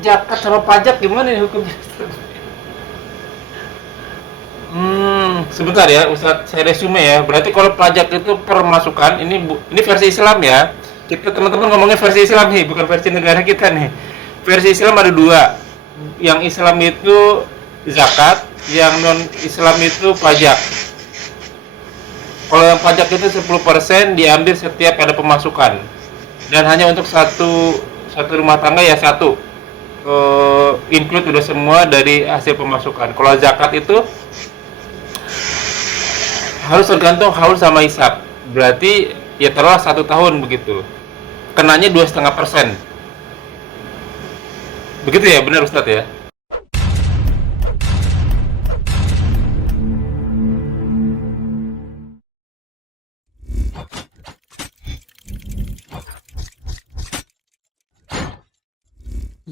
Zakat sama pajak gimana nih hukumnya? Sebentar ya, Ustadz, saya resume ya. Berarti kalau pajak itu permasukan, ini versi Islam ya. Kita teman-teman ngomongnya versi Islam nih, bukan versi negara kita nih. Versi Islam ada dua. Yang Islam itu zakat, yang non Islam itu pajak. Kalau yang pajak itu 10% diambil setiap ada pemasukan. Dan hanya untuk satu satu rumah tangga ya satu. Include udah semua dari hasil pemasukan. Kalau zakat itu harus tergantung haul sama hisap. Berarti ya taruhlah 1 tahun begitu. Kenanya 2,5%. Begitu ya, benar Ustadz ya?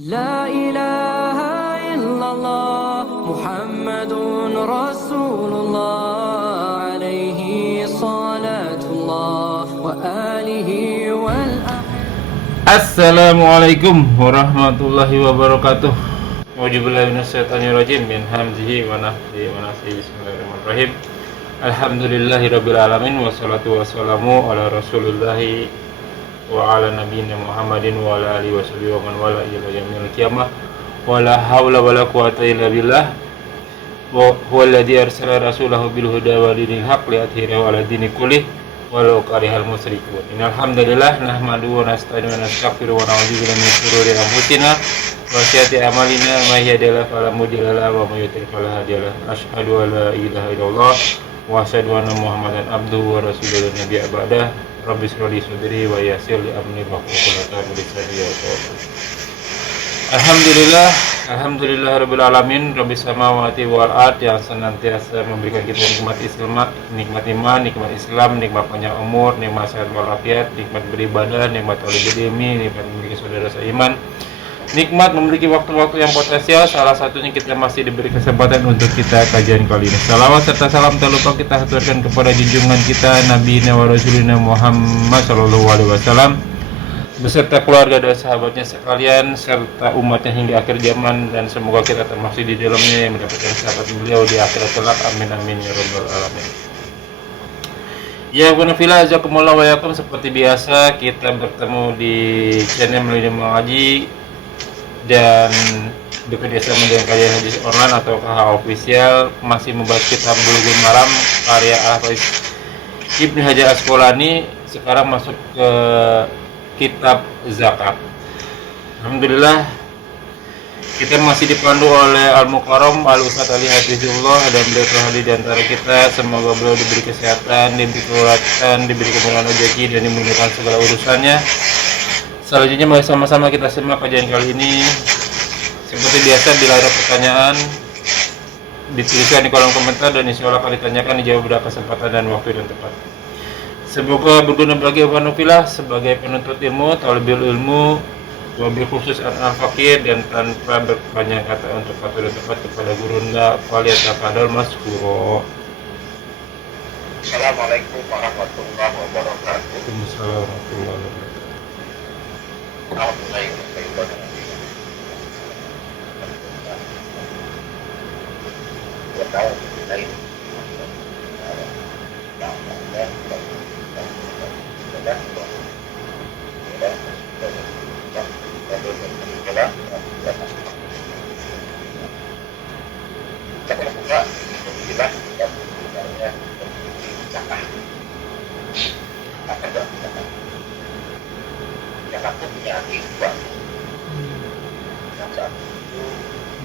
لا إله إلا الله محمد رسول الله عليه صلاة الله وآله Assalamualaikum warahmatullahi wabarakatuh. Wa'udzubillahi minasyaitonirrajim min hamzihi wa nafthihi wa nafthihi. Bismillahirrahmanirrahim. Alhamdulillahirabbil alamin wassalatu wassalamu ala Rasulillahi wa ala nabiyina Muhammadin wa ala alihi washabihi wa man wala ila yaumil qiyamah. Wala haula wala quwata illa billah. Wa huwallazi arsala rasulahu bil huda wa dinil haqq liyudhhirahu ala dini kullih walau karihal musyrikun. Innal hamdalillah nahmaduhu wa nasta'inu wa nastaghfiruhu wa na'udzu billahi min shururi anfusina wa sayyiati a'malina may yahdihillahu fala mudilla lahu wa may yudlil fala hadiya lahu. Asyhadu an la ilaha illallah wa asyhadu anna Muhammadan abduhu wa rasuluhu nabiyya ba'da. Rabbi shrah li sadri wa yassir li amri wahlul 'uqdatam min lisani yafqahu. Alhamdulillah rabbil alamin, Rabbis samawati wal ard, yang senantiasa memberikan kita nikmat Islam, nikmat iman, nikmat Islam, nikmat panjang umur, nikmat sehat walafiat, nikmat beribadah, nikmat talibul ilmi, nikmat memiliki saudara seiman, nikmat memiliki waktu-waktu yang potensial. Salah satunya kita masih diberi kesempatan untuk kita kajian kali ini. Salawat serta salam tak lupa kita haturkan kepada junjungan kita Nabi wa Rasulina Muhammad sallallahu alaihi wasallam beserta keluarga dan sahabatnya sekalian serta umatnya hingga akhir zaman, dan semoga kita termasuk di dalamnya yang mendapatkan sahabat beliau di akhirat kelak. Amin amin ya rabbal alamin. Ya gunafila azakumullah wa yakum, seperti biasa kita bertemu di channel Millennium Mengaji dan bekerjasama dengan kajian hadis online atau KH official, masih membahas kitab Bulughul Maram karya Al-Hafiz Ibnu Hajar Asqalani. Sekarang masuk ke kitab zakat. Alhamdulillah kita masih dipandu oleh Al-Mukarram Al-Ustadz Ali Hafizullah, dan beliau telah hadir di antara kita. Semoga beliau diberi kesehatan, diberi kekuatan, diberi kemudahan rezeki, dan dimudahkan segala urusannya. Selanjutnya mari sama-sama kita simak kajian kali ini. Seperti biasa, bila ada pertanyaan dituliskan di kolom komentar, dan insya Allah akan ditanyakan, dijawab pada kesempatan dan waktu yang tepat. Semoga berguna bagi Ikhwanufilah sebagai penuntut ilmu, talibul ilmu, wabil khusus al-fakir, dan tanpa berpanjang kata untuk waktu dan tepat kepada gurunda faliyatafadhal mashkuro. Assalamualaikum warahmatullahi wabarakatuh. Waalaikumsalam warahmatullahi wabarakatuh.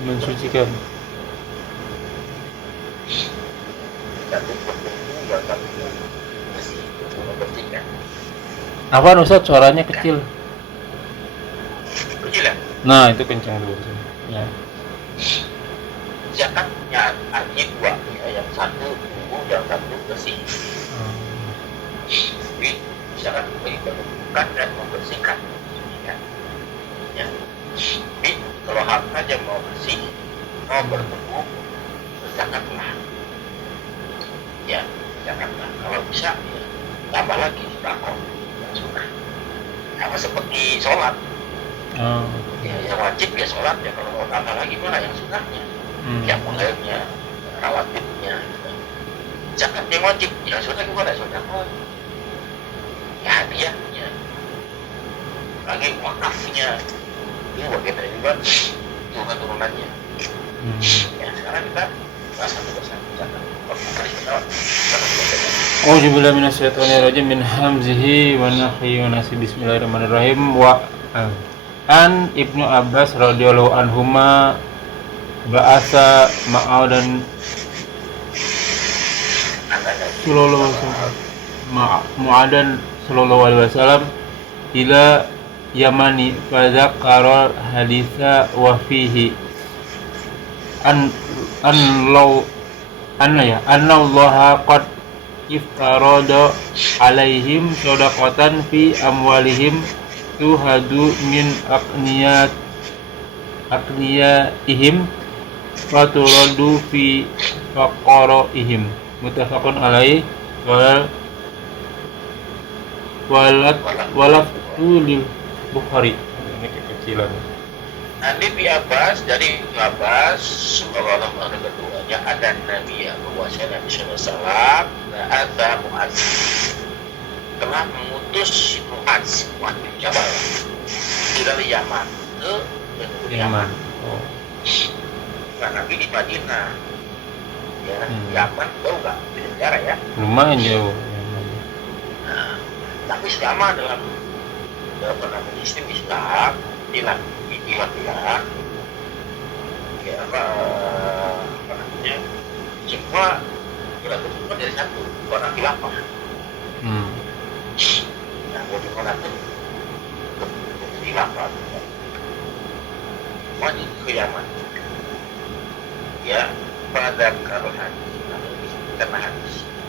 Mensucikan. Apa Ustaz, suaranya kecil? Kecil ya? Nah, itu kencang dulu. Ya. Zakat punya artinya dua, ya. Yang satu umum, yang satu bersih. Jadi zakat menumbuhkan dan membersihkan. Ya. Ya. Jadi kalau harta yang mau bersih, mau bertumbuh, zakatlah. Ya, zakatlah. Kalau bisa, ya, tambah lagi sedekah. Sunnah. Sama seperti sholat. Oh. Ya, yang wajib ya sholat ya, kalau mau tambah lagi mana yang sunnahnya, yang mulainya, rawatibnya. Zakat yang wajib, yang sunnah gimana sunnah? Ya hadiahnya, lagi wakafnya, ini bagian dari juga turunannya. Ya sekarang kita bahas satu persatu zakat. A'udzubillahi minasyaitonirrajim min hamzihi wa nafthihi wa nafsihi. Bismillahirrahmanirrahim. Wa an Ibnu Abbas radhiyallahu anhuma ba'asa Ma'adan sallallahu alaihi wasallam Mu'adan sallallahu alaihi wasallam ila Yamani fa dzakara haditsa wa fihi an law annallaha qad iftarada alaihim shadaqatan fi amwalihim tuhadu min aqniyaihim wa turadu fi faqaraihim. Muttafaqun alaih walaftu lil Bukhari. Ini kekecilan. Nanti Ibnu Abbas, dari Ibnu Abbas, semoga Allah mengatur keduanya, ada Nabi yang bahwasanya Nabi SAW ada Mu'adz, telah mengutus Mu'adz bin Jabal dari Yaman ke Yaman. Oh. Nah, Nabi di Madinah, ya, Yaman jauh nggak di negara ya? Lumayan jauh. Nah, tapi selama dalam sistem Islam di Madinah, ya apa namanya, semua berasal dari satu orang khilafah. Nah, mau di mana pun khilafah, semua ke Yaman. Ya, pada kalau hadis, karena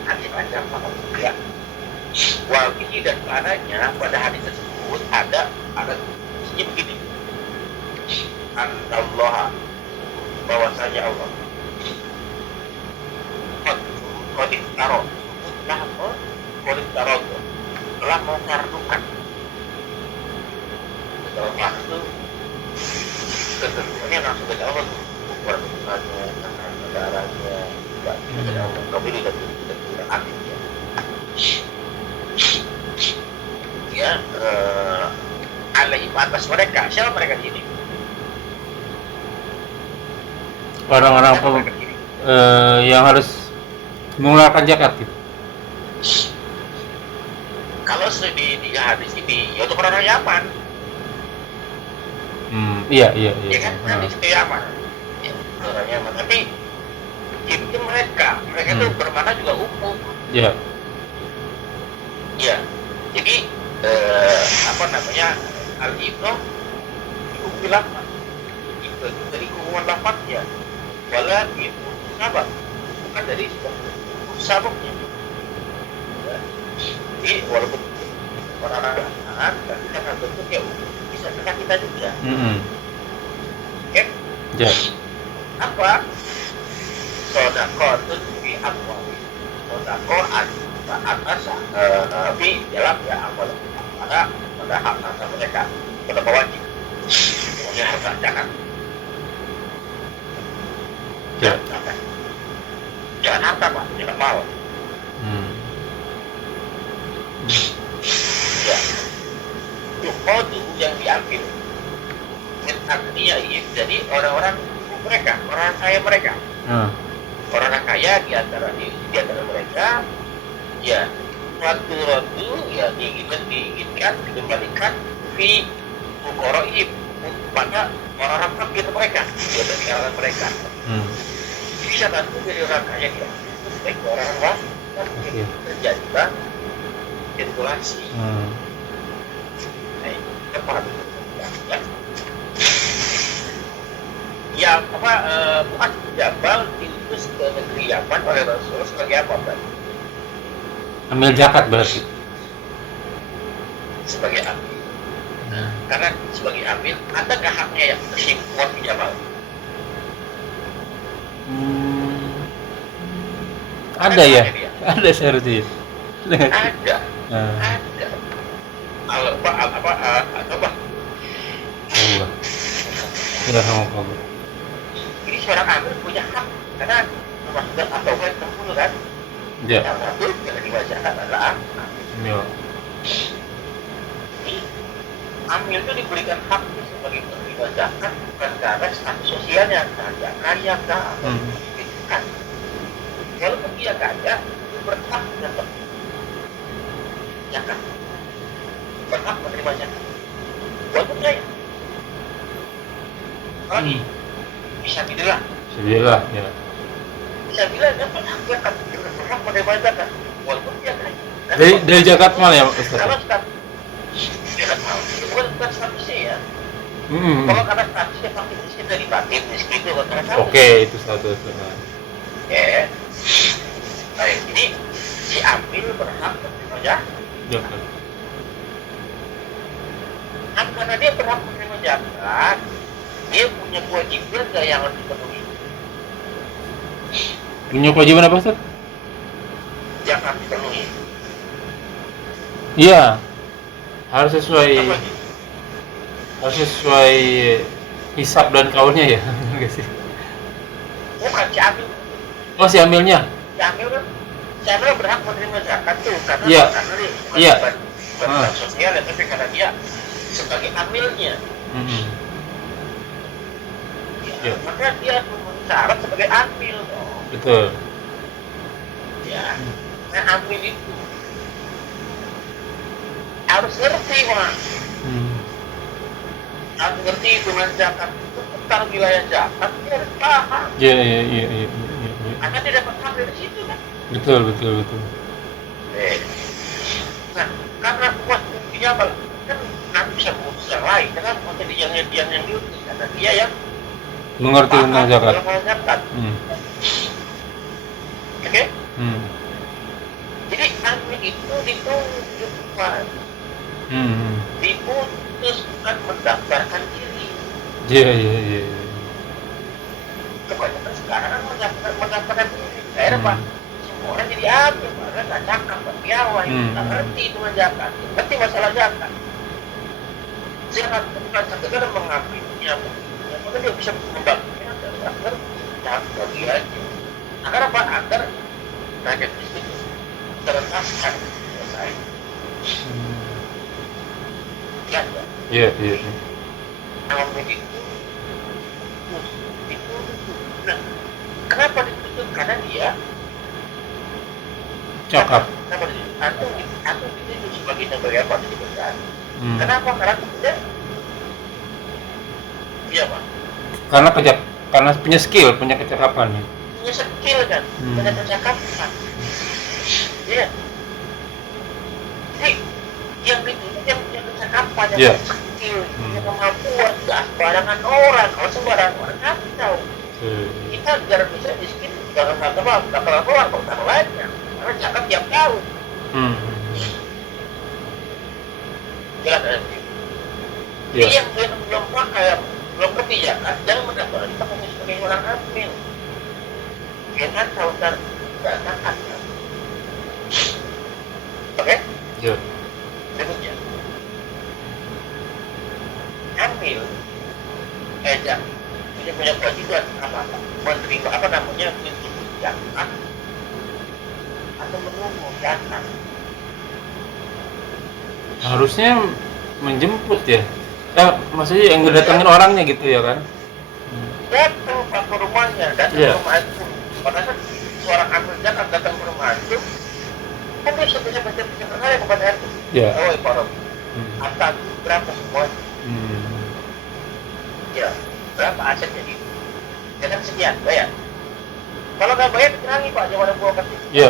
hadis aja sama ya. Wal ini dan padanya pada hadis tersebut ada begini. Allah, bahwasanya Allah kodik tarot telah memfardukan dalam waktu ketentuannya langsung dari Allah, bukan karena negaranya, dari Allah kembali dan tidak aktif ya alaihim atas mereka. Siapa mereka ini? Orang-orang yang harus mengeluarkan zakat gitu. Kalau di hadis ini, ya untuk orang Yaman. Iya. Ya kan, hadis itu Yaman. Ya, orang Yaman. Tapi itu mereka itu bermana juga umum. Iya. Ya, jadi apa namanya, al-ibnu itu bilang itu dari hubungan lafaznya, wala itu sabab, bukan dari sababnya. Ya. Jadi walaupun orang-orang tapi karena bentuknya bisa kena kita juga. Oke? Ya. Apa? Sodakotun fi amwali. Sodakoan atas di dalam ya amal pada harta mereka, pada wajib. Kemudian harta jangan. Jangan harta Pak, jangan mal. Ya. Yukodu yang diambil min agniyaihim, jadi orang-orang mereka, orang kaya mereka. Orang kaya di antara mereka, ya suatu rodu ya diinginkan dikembalikan fi fuqaraihim pada orang-orang fakir mereka, ya dari kalangan mereka. Bisa bantu dari orang kaya dia, baik orang fakir terjadilah sirkulasi. Tepat. Ya apa Mu'adz bin Jabal diutus ke negeri Yaman oleh Rasul sebagai apa, Pak? Ambil zakat berarti. Sebagai amil. Karena sebagai amil, adakah haknya yang si Mu'adz bin Jabal? Ada ya? Ada seharusnya. Ada. Ada. Apa? Ya sama kabur. Jadi seorang amil punya hak karena termasuk atau kan 60 kan. Ya. Yang satu yang dibacakan adalah Mil. jadi amil itu diberikan hak sebagai penerima zakat bukan karena status sosialnya, karya kaya kah atau pendidikan. Walaupun dia kaya, dia berhak dapat zakat, berhak menerima zakat. Walaupun kaya, lagi bisa bilang, Sebilah ya. bisa bilang dapat hak zakat, dia berhak menerima zakat, walaupun dia kaya. Dari zakat mal ya Ustaz. Kalau status, zakat mal, bukan statusnya ya. Kalau karena statusnya fakir miskin dari fakir miskin itu karena status. Oke, itu satu. Ya. Baik, ini diambil berhak menerima Zakat. Nah, karena dia berhak menerima zakat, dia punya kewajiban nggak yang harus dipenuhi? Punya kewajiban apa Ustaz? Zakat dipenuhi. Iya. Harus sesuai Apa gitu? hisab dan kaulnya ya. Enggak sih. Bukan si amil, Oh, si amilnya. si amil berhak menerima zakat tuh karena Iya. karena dia Iya. bukan sosial ya, tapi karena dia sebagai amilnya, Iya. maka dia memenuhi syarat sebagai amil dong. Betul. Ya, nah amil itu harus ngerti mah, harus ngerti hitungan zakat itu tentang wilayah zakat, dia harus paham. Iya. Karena dia dapat hak dari situ kan. Betul. Nah, karena kuat buktinya apa? Kan nanti bisa memutus yang lain, karena mungkin dia yang diutus, karena dia yang Mengerti tentang zakat. dalam zakat. Oke? Jadi amil itu ditunjukkan, diputuskan mendaftarkan diri. Iya. Kebanyakan sekarang kan mendaftarkan diri. Akhirnya Pak, semua orang jadi amil, karena nggak cakap, nggak piawai, nggak ngerti dengan zakat, ngerti masalah zakat. Zakat itu bukan sekedar mengambilnya, maka dia bisa membaginya agar bagi aja. Agar apa? Agar rakyat miskin terentaskan selesai. Iya. Amil itu, nah, kenapa ditutup? Karena dia Cakap. Kenapa ditutup? Antum ditutup sebagai negara apa? Kenapa? Karena kemudian iya Pak, Karena punya skill, punya kecakapan ya. punya skill kan, punya kecakapan. Iya. Jadi yang ditutup yang punya kecakapan, yang punya skill, punya kemampuan, gak sembarangan orang. Kalau sembarangan orang kacau. Kita negara bisa miskin, jangan apa, tak keluar kalau lainnya. Karena zakat tiap tahun. Jelas kan? Jadi yang belum pakai, belum ngerti zakat, jangan mendaftar kita sebagai orang amil. Karena tahu ntar zakat. Oke? Iya. Berikutnya, amil, dia punya kewajiban apa? Menerima apa namanya? Menjemput zakat atau menunggu zakat. Harusnya menjemput ya. Maksudnya yang ngedatengin orangnya gitu ya kan? Datang ke rumahnya, datang ke rumah itu. Padahal seorang amil zakat datang ke rumah itu, kan dia bisa baca saya kepada itu. Iya. Oh, para atas berapa semua? Ya, berapa asetnya itu? Jangan sekian, bayar. Kalau nggak bayar, dikurangi Pak, jangan ada buah kasih. Iya.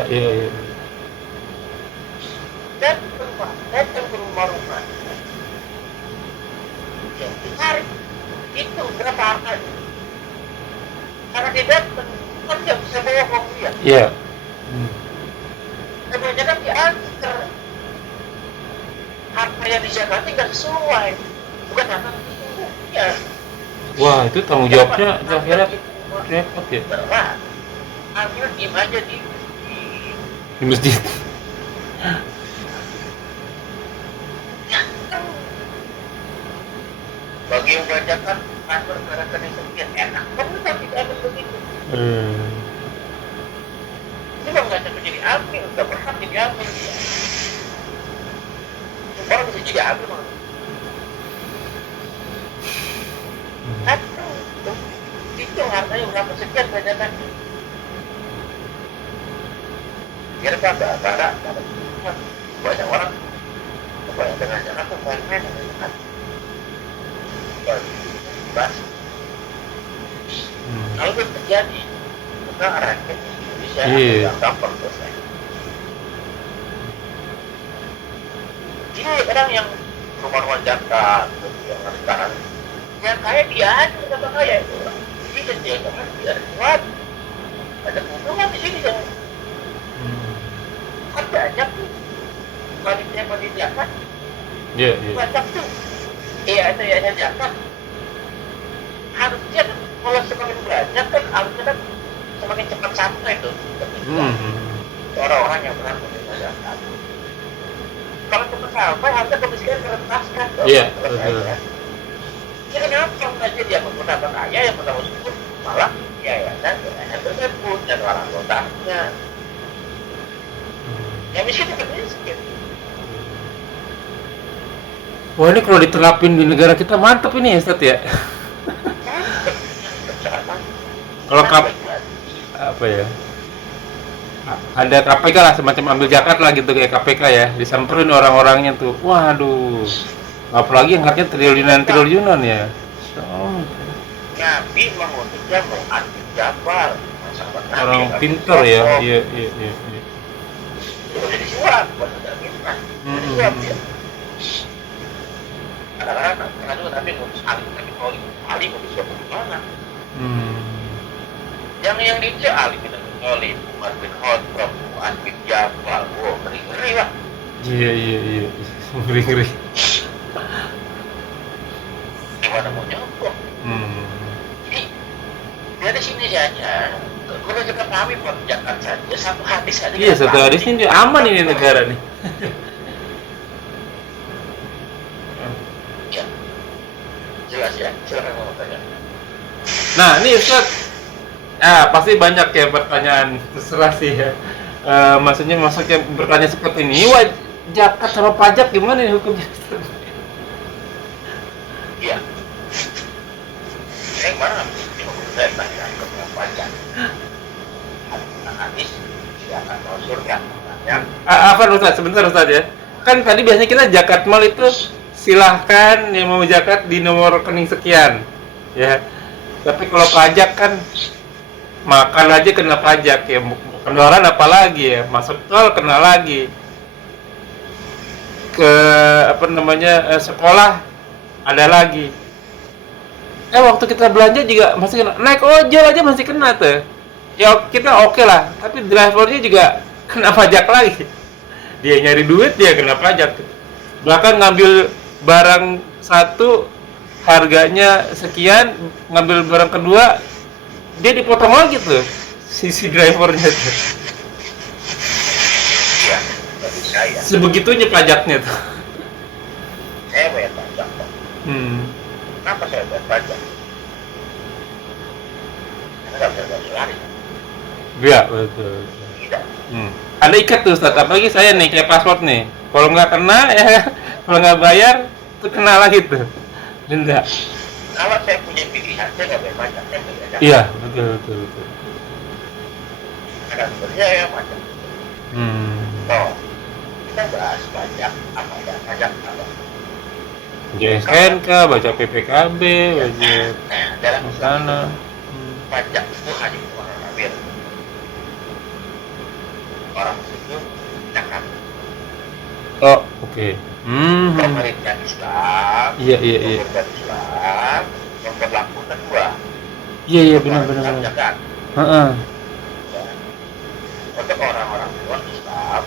Datang ke rumah. Ya, ditarik. Itu berapa harganya? Karena dia datang, kan dia bisa bohong dia. Iya. Kebanyakan diantar. Harta yang dizakati nggak sesuai. Bukan harta sesungguhnya. Wah, itu tanggung jawabnya di akhirat repot ya. Berat. Akhirnya diem aja di masjid. Bagi yang belajarkan transfer ke rekening sekian enak kan tapi tidak begitu. Coba nggak sampai jadi admin, nggak berhak jadi admin dia. Orang bisa jadi admin malah. Itu harganya berapa sekian bajakan. Biar ada banyak orang banyak dengan cara tuh main-main kan. Bas. Kalau itu terjadi, maka rakyat Indonesia akan gampang selesai. Ini orang yang rumah-rumah Jakarta, yang sekarang, yang kaya dia aja, kata kaya itu. Jadi dia kan dia kuat. Ada keuntungan di sini kan. Kan banyak tuh panitia kan. Iya. Banyak tuh. Ada Jakarta. Harusnya kan kalau semakin banyak kan harusnya kan semakin cepat sampai tuh. Orang-orang yang pernah menerima zakat. Kalau cepat sampai harusnya kemiskinan terentaskan. Iya, betul. Jadi kenapa aja dia menggunakan kaya yang pertama sebut malah yayasan tersebut dan orang anggotanya. Yang miskin itu miskin. Wah, ini kalau diterapin di negara kita mantap ini ya, Ustaz ya. Kalau apa ya? Ada KPK lah, semacam ambil zakat lah gitu kayak KPK ya, disamperin orang-orangnya tuh. Waduh. Apalagi yang harganya triliunan ya. Nabi mengutusnya mengambil Jabal. Orang pintar ya. Iya. Itu udah disuap buat negara kita. Disuap ya. Kadang-kadang Nabi ngurus Ali mau disuap gimana? Yang dice Ali bin Abi Thalib, Umar bin Khattab, Mu'adz bin Jabal. Wah, ngeri-ngeri lah. Iya. Ngeri. Gimana mau nyokok? Jadi dari sini saja kalau kita pahami perjakan saja satu hadis ada. Iya, satu hadis ini aman ini negara nih. Ya, jelas ya. Silakan mau tanya. Nah, ini Ustaz, pasti banyak ya pertanyaan, terserah sih ya. Maksudnya bertanya seperti ini, wah zakat sama pajak gimana nih hukumnya? Iya. Mana? Saya tanya ke pajak. Hadis silakan mau surga. Apa Ustaz? Sebentar Ustaz ya. Kan tadi biasanya kita zakat mal itu silahkan yang mau zakat di nomor rekening sekian, ya. Tapi kalau pajak kan makan aja kena pajak ya, kendaraan apalagi ya, masuk tol kena lagi, ke sekolah ada lagi. Waktu kita belanja juga masih kena, naik ojol aja masih kena tuh. Ya kita oke lah, tapi drivernya juga kena pajak lagi. Dia nyari duit dia kena pajak. Bahkan ngambil barang satu harganya sekian, ngambil barang kedua dia dipotong lagi tuh si drivernya tuh. Iya, bagi saya. Sebegitunya pajaknya tuh. Saya bayar pajak. Kenapa saya bayar pajak? Karena nggak bisa lari. Iya, betul. Tidak. Ada ikat tuh Ustaz, apalagi saya nih kayak paspor nih. Kalau nggak kena ya, kalau nggak bayar tuh kena lagi tuh. Denda. Kalau saya punya pilihan, saya nggak bayar pajak, saya bayar pajak. Iya, betul. Karena sebenarnya ya pajak. Oh, kita bahas pajak apa ya? Pajak apa? JSN kah, baca PPKB, baca dalam sana. pajak itu hanya orang kafir. Orang itu zakat. Oh, oke. Pemerintah Islam. Iya. Pemerintah Islam yang berlaku kedua. Iya, benar. Zakat. Heeh. Untuk orang-orang luar Islam,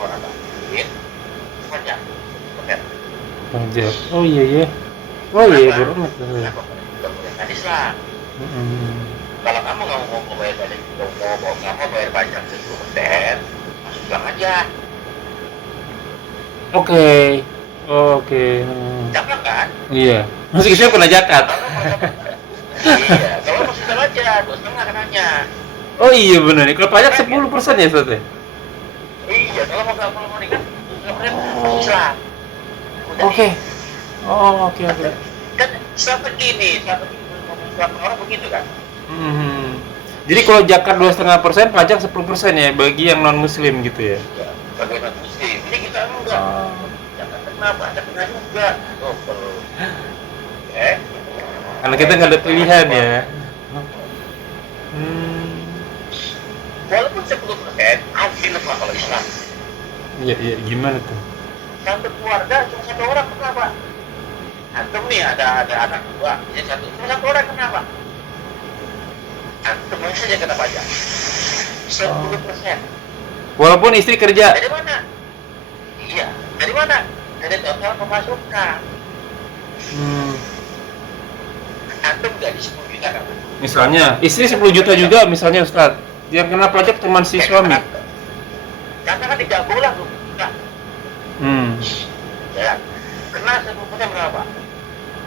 orang kafir, pajak. Pajak. Oh iya. Baru amat. Pemerintah Islam. Kalau kamu nggak mau bayar pajak, mau bayar pajak 10%, masukkan aja. Oke. Cakap kan? Iya. Masuk Islam kena zakat. Iya, kalau masuk Islam aja 2,5 kenanya. Oh iya benar nih. Kalau pajak 10% ya Ustaz ya? Iya, kalau mau nikah 2,5% masuk Islam. Udah. Oke. Oh, oke. Kan strategi orang begitu kan? Jadi kalau zakat 2,5%, pajak 10% ya bagi yang non muslim gitu ya? Ya, bagaimana muslim. Ini kita enggak. Jangan kenapa, ada kena juga. Oh, perlu. Karena kita nggak ada pilihan ya. Walaupun 10%, adil Pak kalau Islam. Iya, gimana tuh? Satu keluarga cuma satu orang kenapa? Antum nih ada anak dua, jadi cuma satu orang kenapa? Antum saja kena pajak 10%. Walaupun istri kerja. Dari mana? Iya, dari mana? Dari total pemasukan. Antum gaji 10 juta kan? Misalnya, istri 10 juta juga misalnya Ustadz. Yang kena pajak cuma si suami. Karena kan tidak boleh tuh. Ya, kena 10% berapa?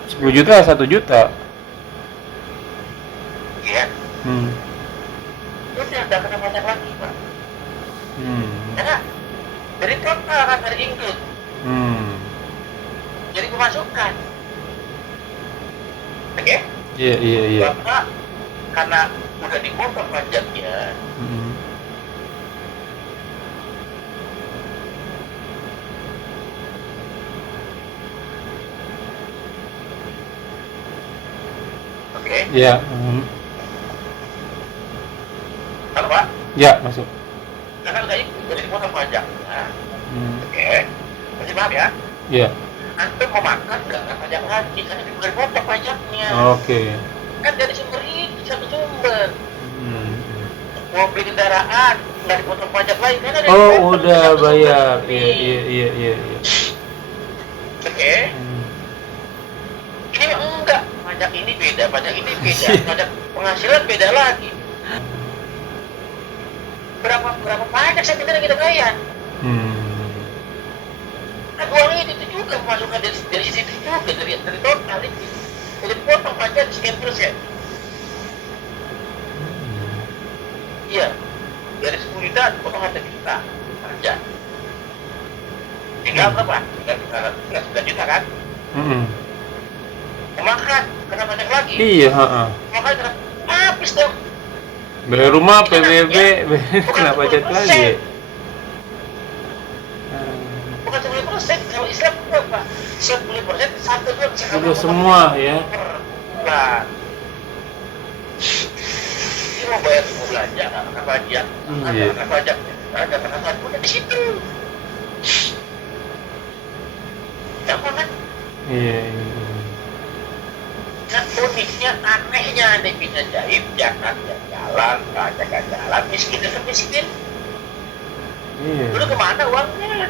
10 juta 1 juta. Iya. Itu tidak kena pajak lagi Pak. Karena dari total kan dari include. Jadi pemasukan. Oke? Iya. Bapak karena udah dipotong pajaknya. Oke? Iya. Halo Pak? Ya, masuk. Karena udah dipotong pajaknya. Oke? Masih paham ya? Iya. Antum mau makan nggak pajak lagi karena udah dipotong pajaknya. Oke. Kan dari sumber ini satu sumber. Mau beli kendaraan nggak dipotong pajak lagi karena dari Oh, udah bayar. Iya. Oke. Ini mah enggak, pajak ini beda, pajak penghasilan beda lagi. Berapa pajak sebenarnya kita bayar? Nah, uang itu juga pemasukan dari situ juga, dari total itu. Jadi potong pajak sekian persen. Iya, dari 10 juta potong 1 juta pajak. Tinggal berapa? Tinggal 9 juta kan? Makan, kena pajak lagi. Iya, Makan kena habis dong. Bayar rumah, PBB, kena pajak lagi. Bukan 10%, kalau Islam berapa? 10% satu Udah semua ya. Nah, ini mau bayar semua belanja, nggak kena pajak, nggak kena pajak, nggak kena pajak, udah di situ. Gampang kan? Iya. Nah, uniknya, anehnya nih bisa jahit, zakat jalan, pajak jalan, miskin tetap miskin. Iya. Dulu kemana uangnya?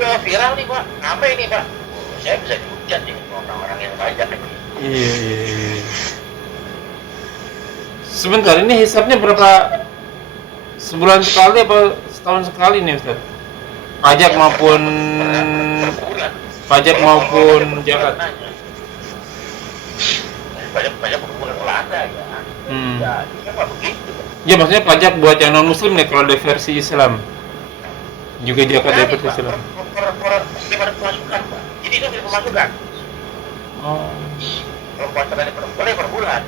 Viral nih Pak, apa ini Pak? Saya bisa dihujat ini orang-orang yang pajak ini. Iya. Sebentar, ini hisapnya berapa? Sebulan sekali apa setahun sekali nih Ustaz? Pajak maupun zakat. Pajak per bulan ada ya. Ya, kenapa begitu? Ya maksudnya pajak buat yang non muslim nih kalau ada versi Islam. Juga zakat dari versi Islam. Bagaimana pemasukan Pak? Jadi itu dari pemasukan. Oh. Kalau pemasukan boleh per bulan.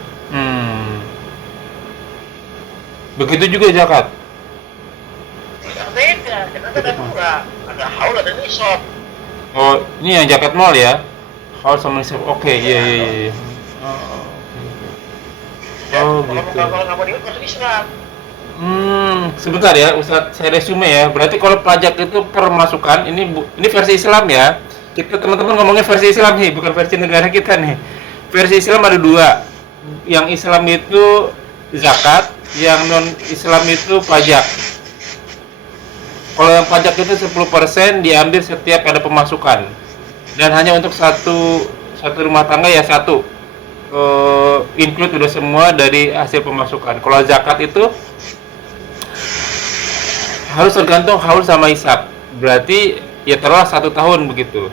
Begitu juga zakat. Tidak beda, karena ada dua, ada haul ada nisab. Oh, ini yang zakat mal ya? Haul sama nisab. Oke, iya. Oh, gitu. Kalau nggak mau diurus masuk Islam. Sebentar ya, Ustaz, saya resume ya. Berarti kalau pajak itu permasukan, ini versi Islam ya. Kita teman-teman ngomongnya versi Islam nih, bukan versi negara kita nih. Versi Islam ada dua. Yang Islam itu zakat, yang non Islam itu pajak. Kalau yang pajak itu 10% diambil setiap ada pemasukan. Dan hanya untuk satu rumah tangga ya satu. Include udah semua dari hasil pemasukan. Kalau zakat itu harus tergantung haul sama hisab. Berarti ya taruhlah 1 tahun begitu,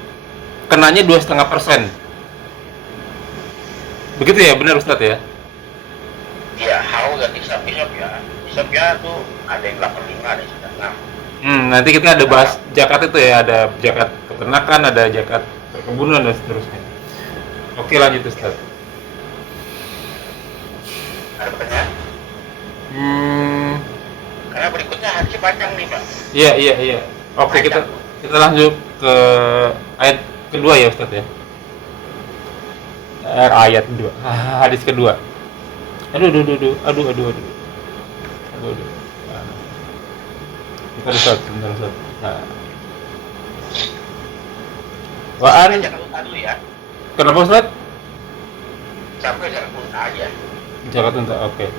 kenanya 2,5%. Begitu ya, benar Ustadz ya? Ya, how dan hisap ya. Hisapnya tuh ada yang 85, ada yang 96. Nanti kita ada bahas zakat itu ya, ada zakat peternakan, ada zakat perkebunan dan seterusnya. Oke, lanjut Ustadz. Ada pertanyaan? Karena berikutnya hadisnya panjang nih, Pak. Iya. Oke, kita lanjut ke ayat kedua ya Ustadz ya. Ayat kedua, hadis kedua. Aduh. Bentar Ustadz. Nah. Wa'an. Jangan lupa dulu ya. Kenapa Ustadz? Sampai jangan lupa aja. Zakat unta, oke.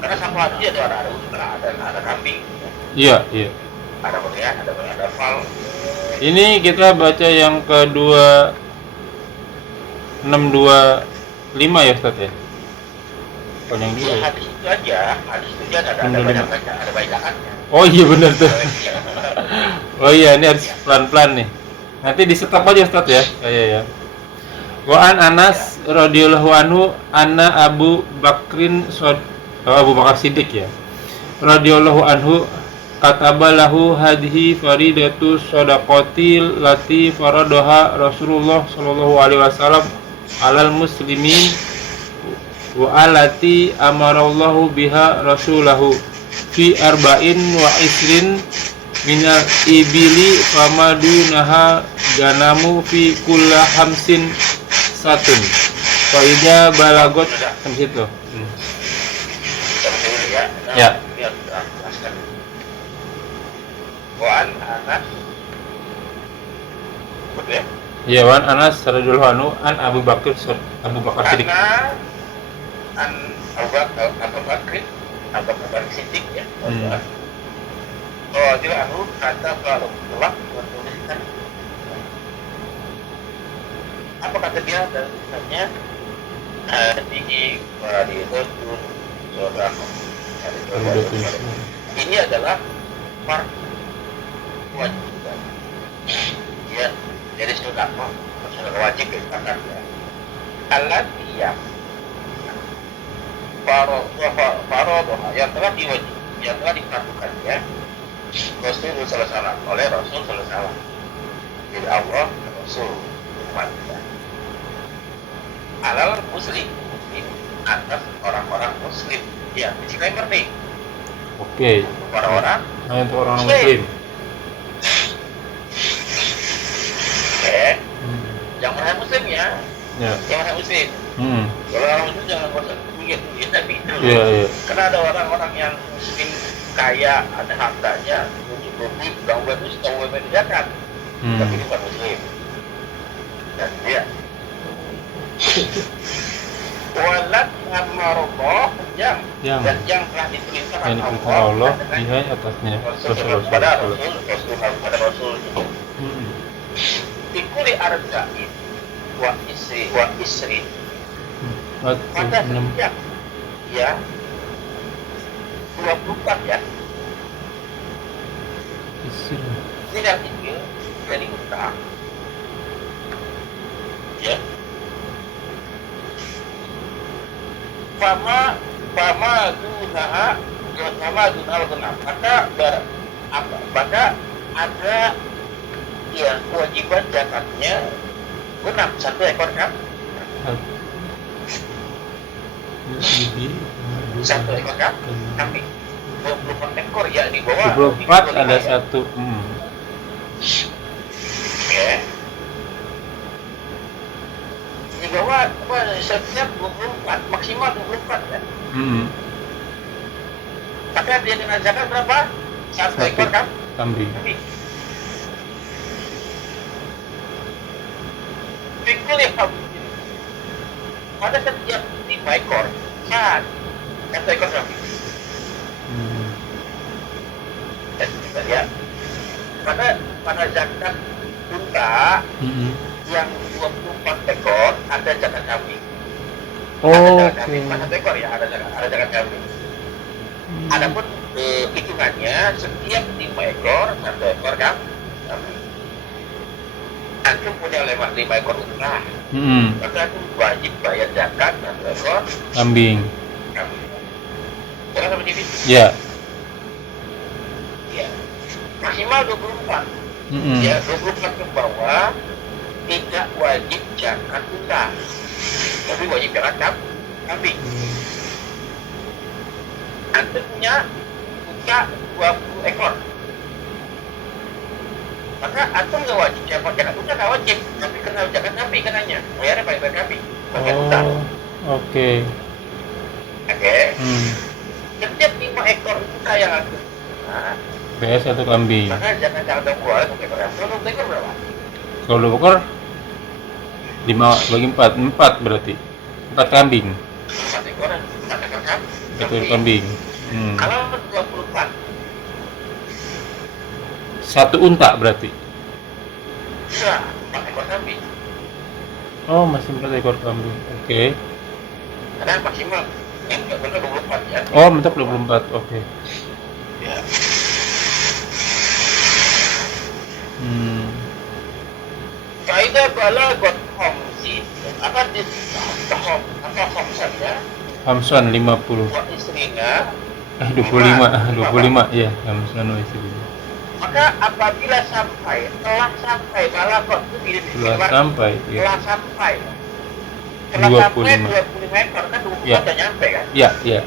Karena sama aja tuh ada unta, ada kambing. Iya. Ada banyak, ada fal. Ini kita baca yang kedua 625 ya Ustadz ya? Panjang juga Ya, ya? hadis itu aja ada bacaannya. Oh iya benar tuh. Oh iya, ini harus pelan-pelan nih. Nanti di stop aja Ustadz ya, kayak ya. Wa an Anas radhiyallahu anhu anna Abu Bakar Siddiq ya. Radhiyallahu anhu kataba lahu hadhihi faridatu shadaqati lati faradaha Rasulullah sallallahu alaihi wasallam alal muslimin wa alati amarallahu biha rasulahu fi arba'in wa isrin minal ibili famadunaha ganamu fi kulla hamsin satun wa idza balagot sampai situ. Ya. Wan Anas. Betul ya? Ya, wan Anas radhiyallahu anhu an Abu Bakar Siddiq. Karena Abu Bakar Siddiq ya. Oh, dia anu kata kalau telah menuliskan apa kata dia dan tulisannya di Radiyatun Sodako. Ini adalah kewajiban. Ya, jadi sodako, wajib dilakukan. Alat dia farodoha yang telah dilakukannya Rasul sallallahu alaihi wasallam oleh Rasul sallallahu alaihi wasallam dari Allah dan Rasul umatnya alal muslim atas orang-orang muslim ya disclaimer nih. Oke. Orang-orang Untuk orang muslim. Oke. Yang mana muslim ya? Ya. Yang mana muslim? Kalau orang muslim jangan bosan kuliah tapi itu. Iya. Karena ada orang-orang yang muslim kaya, ada hartanya, mencukupi, bangun zakat, tapi dia bukan muslim. Dan dia walat amarullah yang dan yang telah diperintahkan Allah dia atasnya pada Rasul Dikuli arba'in wa isri pada setiap ya 24 ya tidak tinggi dari utang ya Fama dunal genap maka ada ya kewajiban zakatnya genap 1 ekor kan 1 ekor kan kambing 24 ekor ya di bawah 24 ada 1 ya di bawah setiap 24 maksimal 24 kan maka dia kena zakat berapa? 1 ekor kan kambing. Pikul ya kambing pada setiap 5 ekor kan 1 ekor kambing dan kita lihat pada zakat unta yang 24 ekor ada zakat kambing. Ada zakat ekor ya, ada zakat kambing. Adapun hitungannya setiap 5 ekor 1 ekor Antum punya 5 ekor unta, maka antum wajib bayar zakat 1 ekor Kambing. kambing. Jangan seperti itu. Ya. Ya. Maksimal 24. Ya, 24 ke bawah tidak wajib zakat unta, tapi wajib zakat kambing. Antum punya unta 20 ekor, maka antum nggak wajib zakat unta, nggak wajib, tapi kena zakat kambing kenanya, bayarnya pakai kambing, pakai unta. Oke. Oke. Setiap 5 ekor unta yang antum Bayar 1 kambing. maka jangan keluar 1 ekor. Kalau 1 ekor berapa? Kalau 2 ekor 5 bagi 4, 4 berarti. 4 kambing. 4 ekor, 4 ekor kambing. 1 kambing. Kalau 24, 1 unta berarti. bisa 4 ekor kambing. Oh, masih 4 ekor kambing. Oke. Karena maksimal nggak benar 24 ya. Oh, mentok 24. Oke. Ya. Kaidah balagot homsi apa di homsan ya? Hamsan 50. Buat istrinya 25 ya, Hamsan istri. maka apabila telah sampai balagot itu Telah sampai ya. telah sampai 25. 25 ekor kan 24 Ya. udah nyampe kan? Ya. Ya.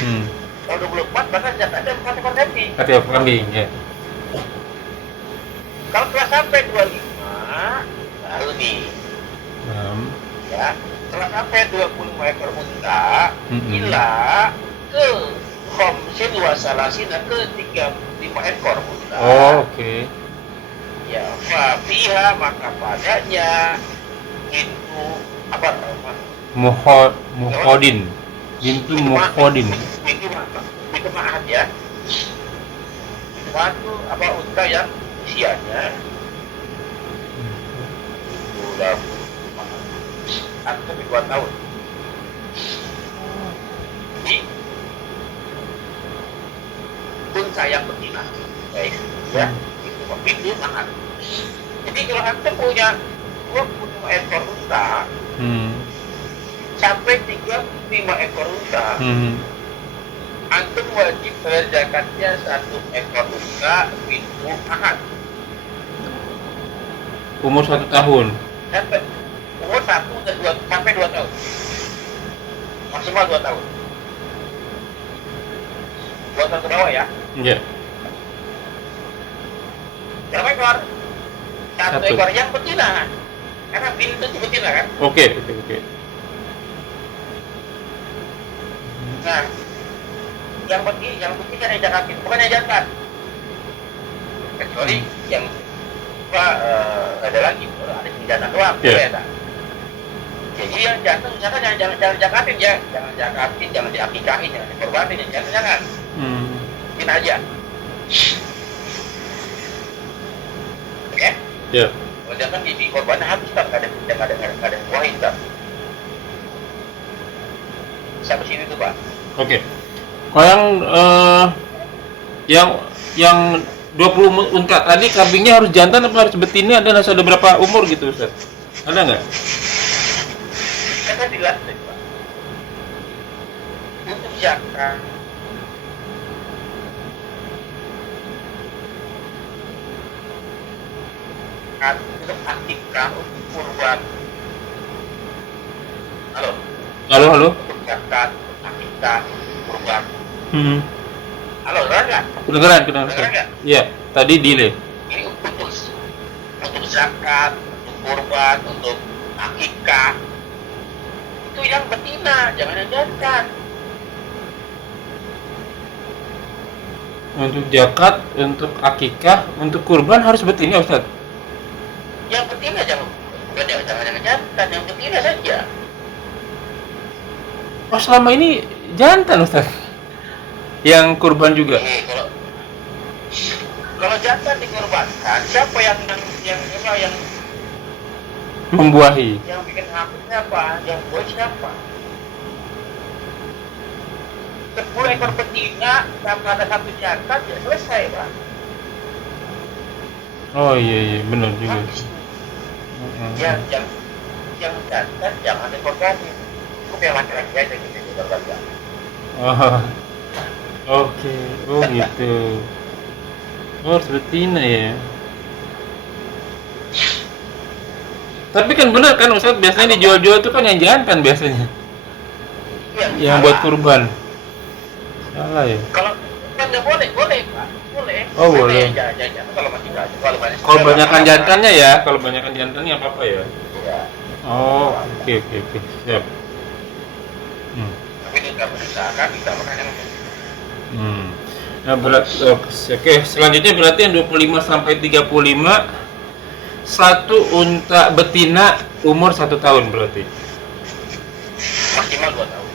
Hmm. Kalau 24 maka zakatnya 4 ekor kambing. 4 ekor kambing ya. Kalau telah sampai 25 baru nih ya, telah sampai 25 ekor unta gila ke khomsin wasalasina ke 35 ekor unta. Oh, oke. Ya, fafiha maka padanya itu apa namanya? Muhodin. Bintu muhodin. Itu maaf ya. Suatu apa unta yang usianya 2 tahun. Ini unta yang betina. Baik, ya. Itu mahal. Jadi kalau anda punya 20 ekor unta sampai 35 ekor unta, antum wajib bayar zakatnya 1 ekor unta bintu ahad. Umur 1 tahun. Sampai umur 1 dan 2 sampai 2 tahun. Maksimal 2 tahun. 2 tahun ke bawah ya. Iya. Berapa ekor? 1 1. ekor yang betina. Karena bintu itu betina kan? Oke. Nah, yang betina yang zakatin, bukan yang jantan. Kecuali yang ada lagi, ada yang jantan doang, boleh tak? Jadi yang jantan misalkan jangan zakatin ya, jangan zakatin, jangan diakikahin, jangan dikorbanin, jangan. Ini aja. Oke? Ya. Kalau jangan dikorbanin habis tak, nggak ada buahin tak. Sampai sini tuh Pak. Oke. Kalau yang 20 unta tadi kambingnya harus jantan apa harus betina dan harus ada berapa umur gitu Ustaz? Ada nggak? Kata jelas Pak. Untuk zakat untuk akikah, untuk kurban. Halo. Untuk zakat, akikah, kurban. Halo, dengar Kedengeran. nggak? Iya, tadi delay. Ini untuk zakat, untuk kurban, untuk akikah. Itu yang betina, jangan yang jantan. Untuk zakat, untuk akikah, untuk kurban harus betina Ustaz. Yang betina jangan jantan, yang betina saja. Oh, selama ini jantan Ustaz. Yang kurban juga. Kalau jantan dikorbankan, siapa yang Membuahi. yang bikin hamil siapa? Yang buat siapa? 10 ekor betina sama ada 1 jantan ya selesai Pak. Oh iya benar juga. Habis. Yang jantan jangan dikorbanin. Cukup yang laki-laki aja gitu dikorbankan. Oh, oke. Oh gitu. Oh harus betina ya. Tapi kan benar kan Ustaz, biasanya dijual-jual tuh kan yang jantan biasanya. Iya, Yang buat kurban. Salah ya. kalau kan nggak boleh, boleh Pak, boleh. Oh, boleh. Jangan kalau masih nggak, kalau banyak. Kalau banyakan jantannya ya, kalau banyakan jantannya apa-apa ya. Iya. Oh, oke. Siap. Tapi ini nggak berusahakan, kita makanya. Nah, oke, selanjutnya berarti yang 25 sampai 35 satu unta betina umur 1 tahun berarti. Maksimal 2 tahun.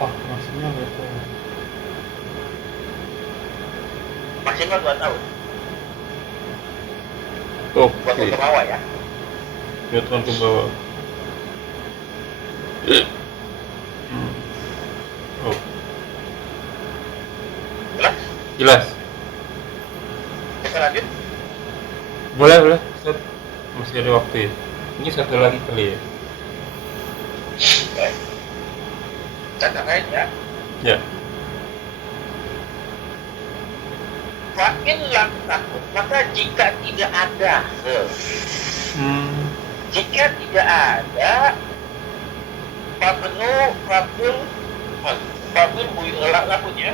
Oh, maksudnya gitu. Maksimal 2 tahun. Buat Oke. ke bawah ya. 2 tahun ke bawah. Oh, Jelas? jelas. Bisa lanjut? Boleh. Ustaz. Masih ada waktu ya. Ini satu lagi kali ya. Baik. Catat ya. Ya. Fa'in lam takut, maka jika tidak ada, jika tidak ada, Fabnu buyulak labutnya,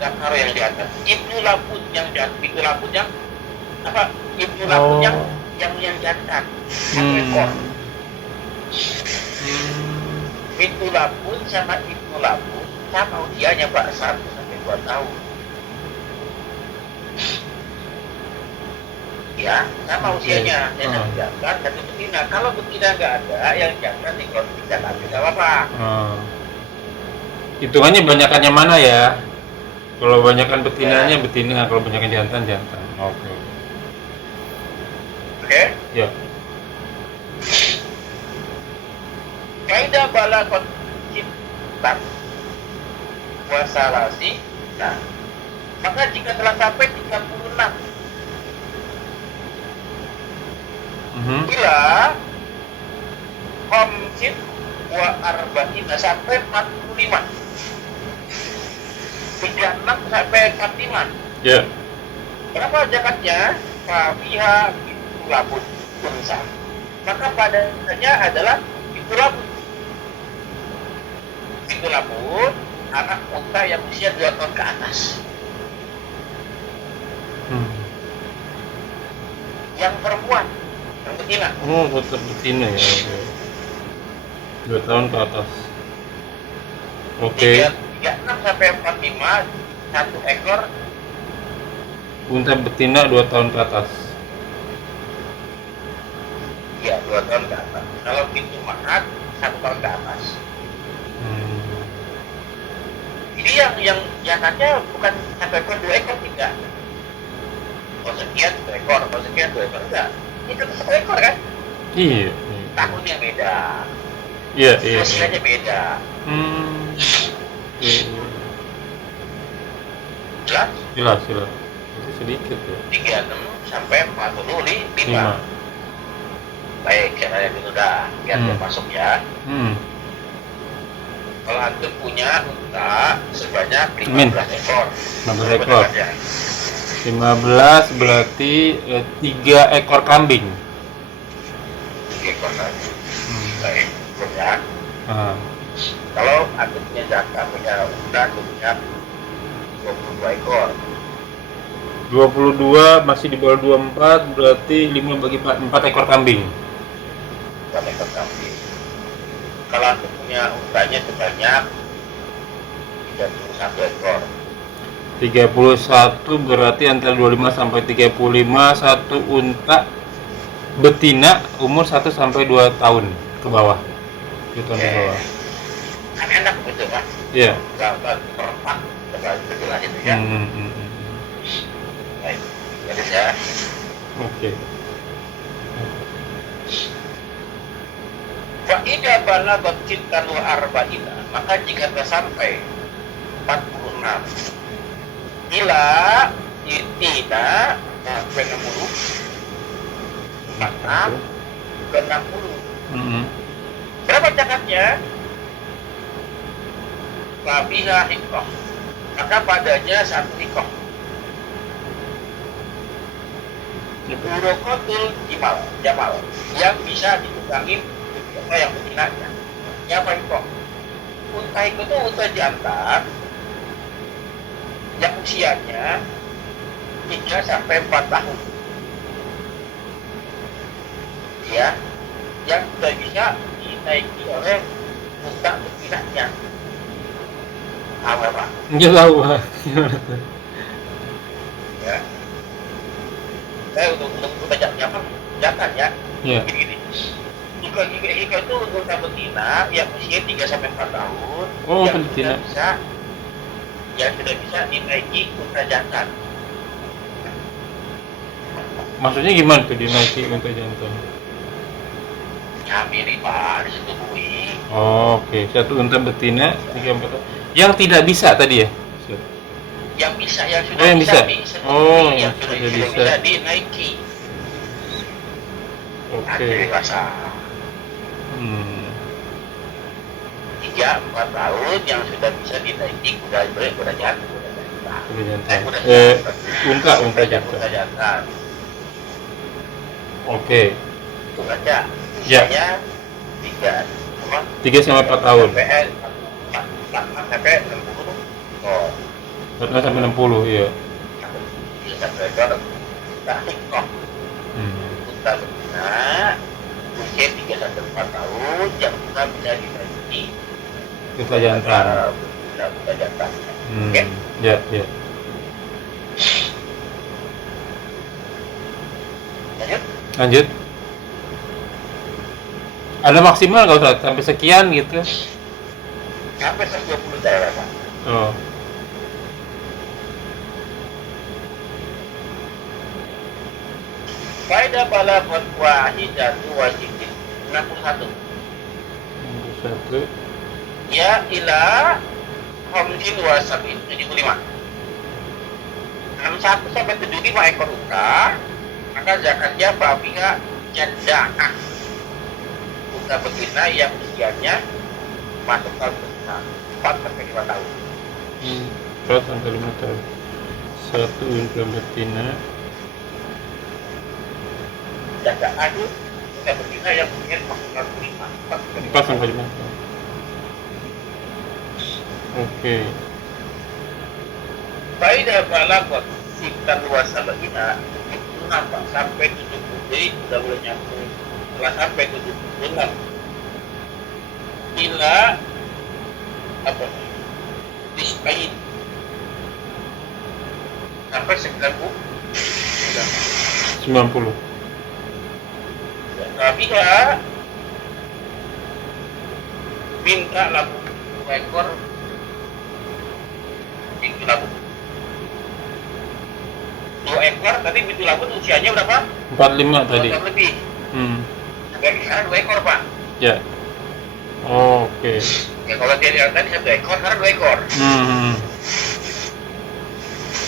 Zakar yang di atas, Ibnu labut yang di atas, Ibnu labut yang apa? Ibnu labut yang jantan, yang ekor. Ibnu labut sama Ibnu labut sama usianya Pak 1 sampai 2 tahun. Ya, sama usianya. Yang jantan dan betina. Kalau betina nggak ada, yang jantan nih kalau tidak ada nggak apa-apa. Hitungannya banyakannya mana ya? Kalau banyakan betinanya betina, kalau banyakan jantan. Oke. Ya. Kaidah balakot cinta wasalasi. Nah, maka jika telah sampai 36 bila khamsin wa arba'ina sampai 45, 36 sampai 45. Ya. Berapa zakatnya? Fafiha bintu labun unsa. Maka padanya adalah bintu labun. Bintu labun anak unta yang usia 2 tahun ke atas. Yang perempuan, yang betina. Oh, tetap betina ya. 2 tahun ke atas. Oke. 36 sampai 45 1 ekor. Unta betina 2 tahun ke atas. Iya, 2 tahun ke atas. Kalau pintu mahat 1 tahun ke atas. Jadi yang jangannya bukan 1 ekor 2 ekor tidak. Kalau sekian 2 ekor, kalau sekian 2 ekor enggak. Ini kan 1 ekor kan? Iya. Tahunnya beda. Iya. Hasilnya beda. Jelas. Itu sedikit ya. 36 sampai 45. Baik, caranya dulu dah. Biar dia masuk ya. Kalau antum punya unta sebanyak 15 ekor. 15 ekor. 15 berarti 3 ekor kambing. 3 ekor kambing. Baik, ya. Kalau antum punya jaka, punya unta, punya 22 ekor. 22 masih di bawah 24 berarti 5 bagi 4 ekor kambing. 4 ekor kambing. Kalau antum punya untanya sebanyak 31 ekor. 31 berarti antara 25 sampai 35 satu unta betina umur 1 sampai 2 tahun ke bawah. 2 tahun ke bawah. Kan enak begitu Pak. Iya. Gambar perempat jelas itu ya. Baik, jadi ya. Oke. Fa'idha balaghat cintan wa arba'ina, maka jika telah sampai 46 bila itina sampai 60 46 ke 60. Mm-mm. Berapa cakapnya? Fabiha hikoh. Maka padanya satu hikoh. Urokotul jamal yang bisa ditunggangi unta yang betinanya. Ya apa hikoh? Unta itu unta jantan yang usianya 3 sampai 4 tahun. Ya, yang sudah bisa dinaiki oleh unta betinanya. Apa Pak? Nggak tahu Pak. Gimana tuh? Ya. Saya untuk jantan ya. Iya. Gini. Jika itu untuk unta betina yang usia 3 sampai 4 tahun, Oh, yang betina. sudah bisa dinaiki unta jantan. Maksudnya gimana tuh dinaiki unta jantan? Ya mirip Pak, disetujui. Oh, oke. Satu unta betina 3-4 tahun. Yang tidak bisa tadi ya? Yang bisa, yang sudah Oh, yang bisa. disetujui, Oh, yang yang sudah sudah bisa. bisa dinaiki. Oke. Dewasa. 3-4 tahun yang sudah bisa dinaiki kuda jantan. Kuda jantan. Unta Unta jantan. jantan. Oke. Itu aja. Ya. Usianya 3 sampai 4 tahun. Sampai 60. Oh, 4 sampai 60, iya. sampai ekor. Hikoh. Unta betina usia 3 sampai 4 tahun yang sudah bisa dinaiki Unta jantan. unta jantan. Oke. Ya, ya. Lanjut. Lanjut. Ada maksimal nggak Ustaz? Sampai sekian gitu? Sampai 120 daerah Pak. Oh. Faedah balaghot wahidatu wajibin 61. 1. Ya ila khamsin wa sab'in 75. 61 sampai 75 ekor unta, maka zakatnya babiha jada'ah. Unta betina yang usianya masuk tahun betina 4 sampai 5 tahun. 4 sampai 5 tahun. 1 unta betina. Jada'ah itu unta betina yang usianya masuk tahun 5 4 sampai 5 tahun. Oke. Faedah balaghot sitan wa sab'ina itu nampak sampai 70. Jadi sudah boleh nyambung setelah sampai 76. Bila apa dispain sampai 90. 90. Tapi ya minta labu 2 ekor pintu labu 2 ekor, tapi pintu labu usianya berapa? 45 tadi. 2 tahun lebih. Sekarang 2 ekor Pak. Ya. Oke. Ya kalau dia yang tadi 1 ekor, sekarang 2 ekor.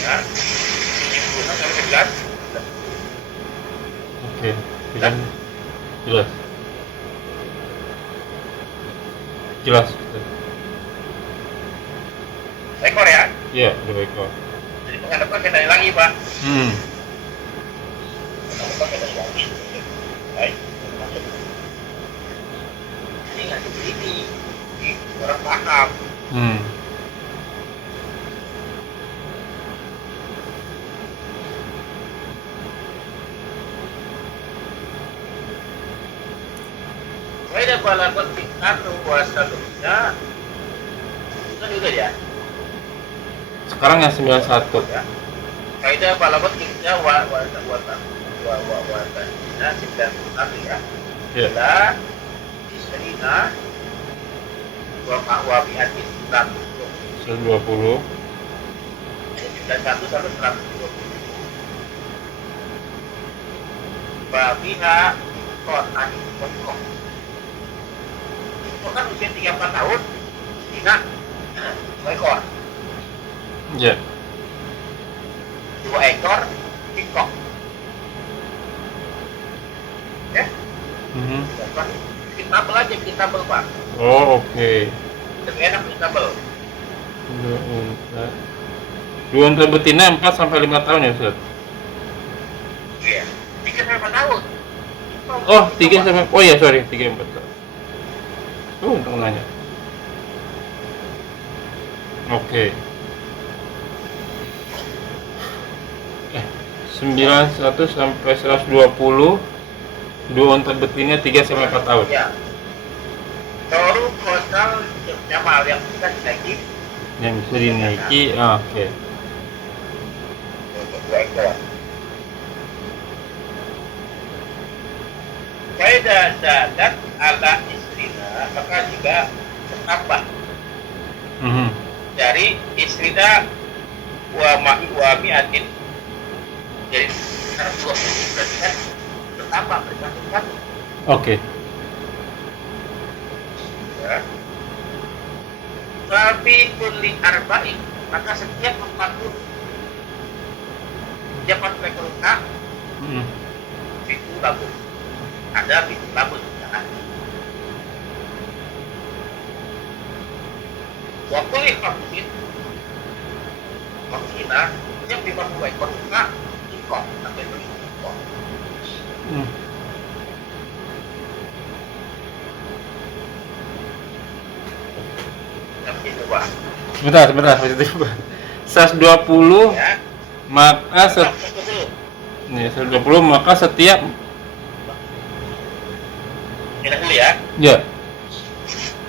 Ya. 76 sampai 11. Oke. Jelas. Jelas. Ekor ya. Iya, 2 ekor. Jadi pekan depan kita tanya lagi Pak. Pekan depan kita tanya lagi. Baik. Masuk. Ini nggak seperti ini. Ini orang paham. Faedah balaghot tingkatu wasaluna itu juga ya. Sekarang yang 91. Ya. Faedah balaghot tingkatnya wa ya. Ya. Bila isrina wa bi'atin 120. 91 sampai 120. Babiha kotan kotkok. Itu kan usia 3-4 tahun, Tina 2 ekor. Ya. 2 ekor tikok. Pak, kitabel aja, kitabel Pak. Oh, oke. Lebih enak kitabel. Dua unta betina 4 sampai 5 tahun ya, Ustaz? Iya. 3 sampai 4 tahun. Oh, 3 sampai, oh ya, sorry, 3 4 tahun. Untuk nanya. Oke. 91 sampai 120, dua unta betina 3 sampai 4 tahun. Ya. Baru total Jamal yang bisa dinaiki. Yang bisa dinaiki, oke. Untuk 2 ekor. Faedah zadat ala istrina maka juga bertambah dari istrina wa mi'atin jadi 120 berarti kan bertambah bertambah. Oke. Ya. Tapi kulli arba'in maka setiap 40 dia 40 ekor unta itu bagus. Ada bintu labun ya. Waktu vaksin vaksinah yang 50 ekor unta impor sampai beli impor. Tapi coba. Sebentar. 120 Ya. maka nih 120 maka setiap Kita dulu ya. ya.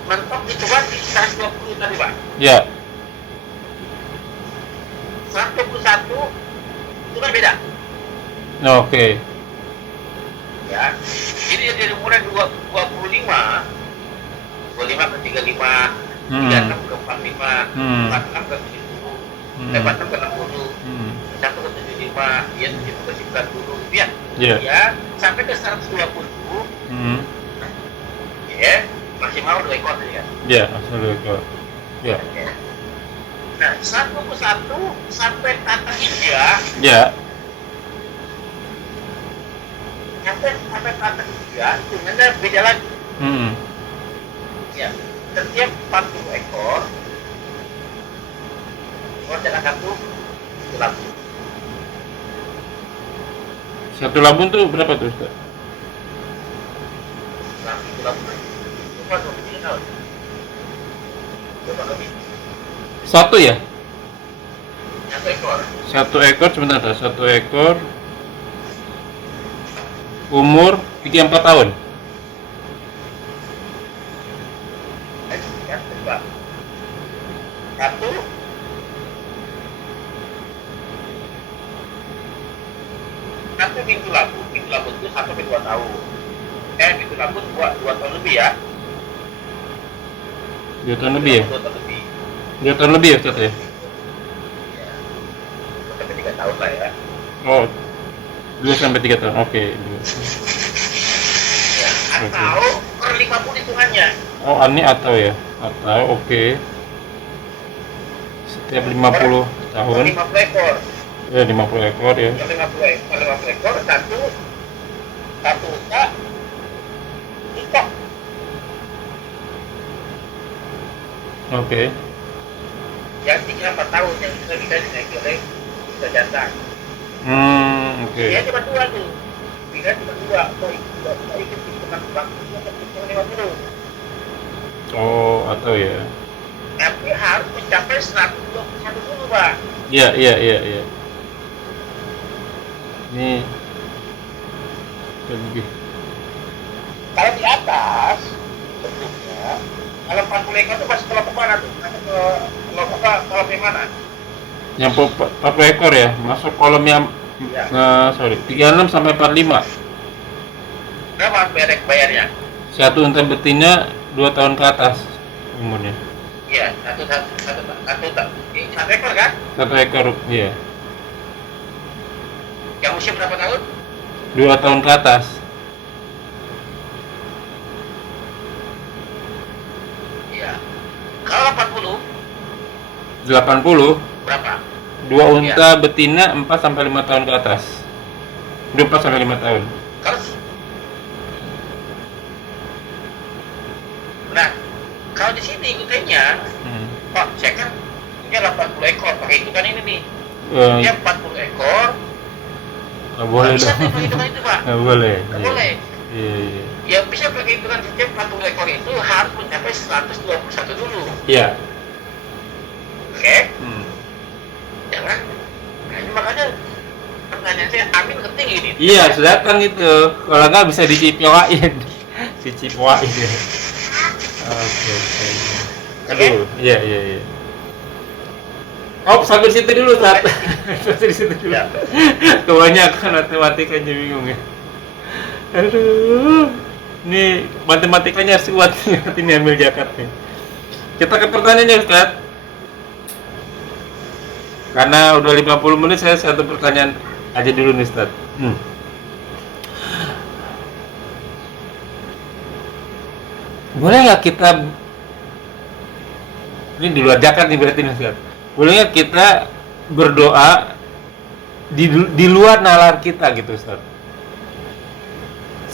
Mentok itu kan di 120 tadi Pak. Ya. 121 itu kan beda. Oke. Ya. Jadi dari mulai 25 ke 35, 36 ke 45, 46 ke 70, 46 ke 60, 1 ke 75, ya 70 ke 90, ya. Ya. Ya, sampai ke 120, ya, maksimal 2 ekor ya. Ya, asal 2 ekor. Ya. Nah, 1 ke 1 sampai kata hijau, Ya. sampai kata hijau, sebenarnya beda lagi. Ya, setiap 40 ekor adalah satu labun. Satu labun tuh berapa tuh, Ustaz? Nah, itu labun cuma 23 tahun. Berapa lebih? Satu ya? 1 ekor. Satu ekor sebentar, satu ekor umur 3-4 tahun. Ya, coba. Satu pintu labun itu 1 sampai 2 tahun. Pintu labun 2 tahun lebih ya. 2 tahun lebih ya? 2 tahun lebih. 2 tahun lebih ya, Ustaz ya? Ya. Sampai 3 tahun lah ya. Oh, 2 sampai 3 tahun. Oke. Ya, atau per 50 hitungannya. Oh, ini atau ya? Atau oke. Setiap 50 tahun. 50 ekor. Ya, 50 ekor ya. 50 ekor satu unta impor. Oke. Yang 3-4 tahun yang sudah bisa dinaiki oleh bisa jantan. Oke. Dia cuma 2 tuh. Dia cuma 2. Mau ikut hitungan waktu dia akan hitungan 50. Oh, atau ya. Tapi harus mencapai 121 dulu, Pak. Iya. Ini lebih. Kalau di atas bentuknya, kalau 40 ekor itu masuk kelompok mana tuh? Masuk ke kelompok kolom yang mana? Yang 40 ekor ya, masuk kolom yang Ya. 36 sampai 45. Berapa bayarnya? Satu unta betina 2 tahun ke atas umurnya. Iya, satu ekor kan? Satu ekor, iya. Yang usia berapa tahun? 2 tahun ke atas. Iya. Kalau 40 80. berapa? 2 unta betina 4 sampai 5 tahun ke atas. 4 sampai 5 tahun. Kalau Nah, kalau di sini ikutannya, Pak, saya kan punya 80 ekor, pakai hitungan ini nih. Dia 40 ekor. Nggak boleh Bisa dong. pakai hitungan itu, Pak. Nggak boleh. Nggak Iya. boleh. Iya, iya. Ya bisa pakai hitungan setiap 40 ekor itu harus mencapai 121 dulu. Iya. Oke? Jangan. Nah, ini makanya pertanyaan saya, Amin penting ini. Iya, harus datang itu. Kalau nggak bisa dicipoain. Dicipoain ya. Oke, oke. Aduh, iya, iya, iya. Oh, sampai situ dulu, Tat. Sampai di situ dulu. Ya. Kebanyakan matematikanya bingung ya. Aduh. Ini matematikanya harus kuat nih, ini ambil jakat nih. Kita ke pertanyaannya, Ustaz. Karena udah 50 menit, saya satu pertanyaan aja dulu nih, Ustaz. Boleh nggak kita, ini di luar zakat nih berarti nih, Ustaz. Boleh nggak kita berdoa di luar nalar kita gitu, Ustaz?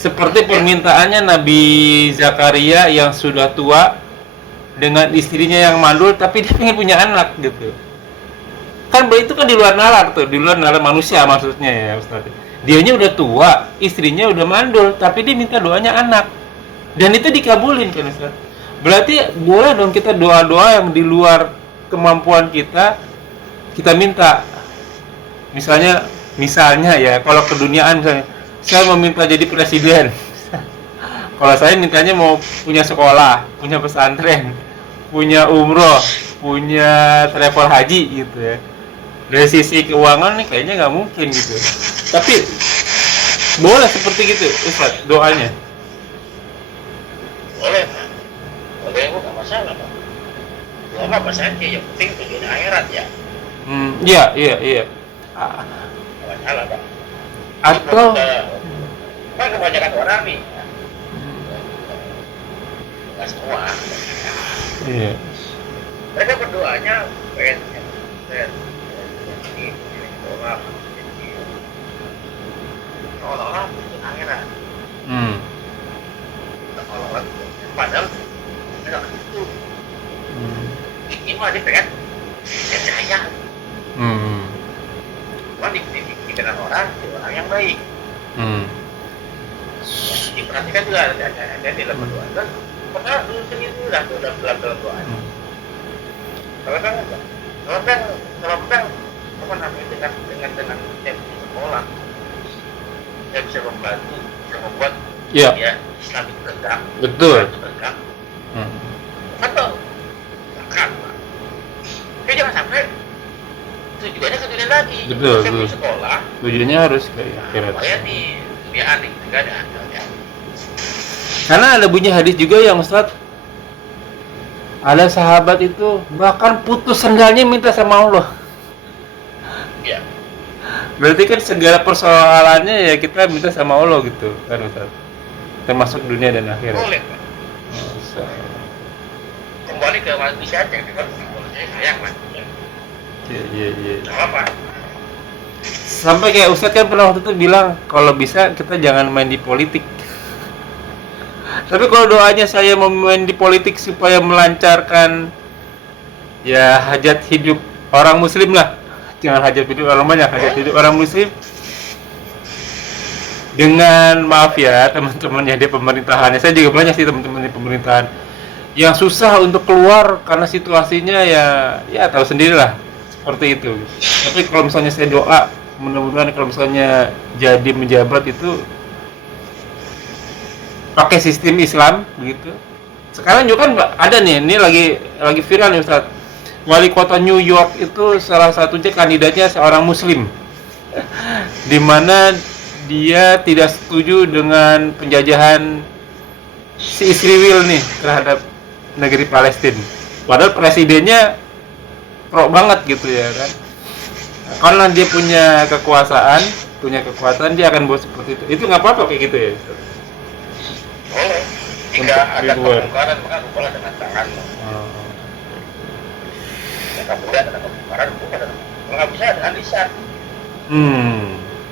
Seperti permintaannya Nabi Zakaria yang sudah tua dengan istrinya yang mandul, tapi dia pengen punya anak gitu. Kan itu kan di luar nalar tuh, di luar nalar manusia maksudnya ya, Ustaz. Dianya udah tua, istrinya udah mandul, tapi dia minta doanya anak. Dan itu dikabulin kan, Ustaz. Berarti boleh dong kita doa-doa yang di luar kemampuan kita minta. Misalnya ya, kalau keduniaan misalnya, saya mau minta jadi presiden. Kalau saya mintanya mau punya sekolah, punya pesantren, punya umroh, punya travel haji gitu ya. Dari sisi keuangan nih kayaknya nggak mungkin gitu. Tapi boleh seperti gitu, Ustaz, doanya. Boleh, Pak. Boleh, nggak masalah, Pak. Doa apa saja, yang penting tujuan akhirat ya. Iya. Nggak masalah, Pak. Atau Pak, kebanyakan orang nih. Nggak semua. iya. Mereka berdoanya pengen ini doa seolah-olah tujuan akhirat. Seolah-olah padahal tidak itu. Ini mah dia pengen percaya. Cuma dikenal orang yang baik. Diperhatikan juga ada di dalam doa. Dan pernah dulu sendiri udah dalam doa. Kalau apa namanya dengan saya di sekolah, saya bisa membantu, bisa membuat Iya. ya Islam itu tegak. Betul. Tegak. Atau bahkan, Pak. Tapi jangan sampai tujuannya ke dunia lagi. Betul, Saya betul. di sekolah, Tujuannya harus ke akhirat. saya di dunia aneh, nggak ada. Karena ada bunyi hadis juga yang Ustaz, ada sahabat itu bahkan putus sendalnya minta sama Allah. Ya, Berarti kan segala persoalannya ya kita minta sama Allah gitu kan, Ustaz. Termasuk dunia dan akhirat. boleh, Pak. Masa. Kembali ke manusia aja, kalau saya sayang, Mas. Iya. Nggak apa-apa. Sampai kayak Ustaz kan pernah waktu itu bilang kalau bisa kita jangan main di politik. Tapi kalau doanya saya mau main di politik supaya melancarkan ya hajat hidup orang muslim lah. Jangan hajat hidup orang banyak, hajat hidup orang muslim. Dengan maaf ya teman-teman yang di pemerintahannya, saya juga banyak sih teman-teman di pemerintahan yang susah untuk keluar karena situasinya ya tahu sendirilah seperti itu. Tapi kalau misalnya saya doa mudah-mudahan kalau misalnya jadi menjabat itu pakai sistem Islam begitu. Sekarang juga kan ada nih, ini lagi viral nih, Ustaz. Wali kota New York itu salah satunya kandidatnya seorang muslim. Di mana dia tidak setuju dengan penjajahan si Israel nih terhadap negeri Palestina. Padahal presidennya pro banget gitu ya kan. Karena dia punya kekuasaan, dia akan buat seperti itu. Itu nggak apa-apa kayak gitu ya. Boleh. Jika Untuk ada di luar. kemungkaran, maka rubahlah dengan tanganmu. Jika boleh ada kemungkaran, rubah dengan. Kalau nggak bisa dengan lisan.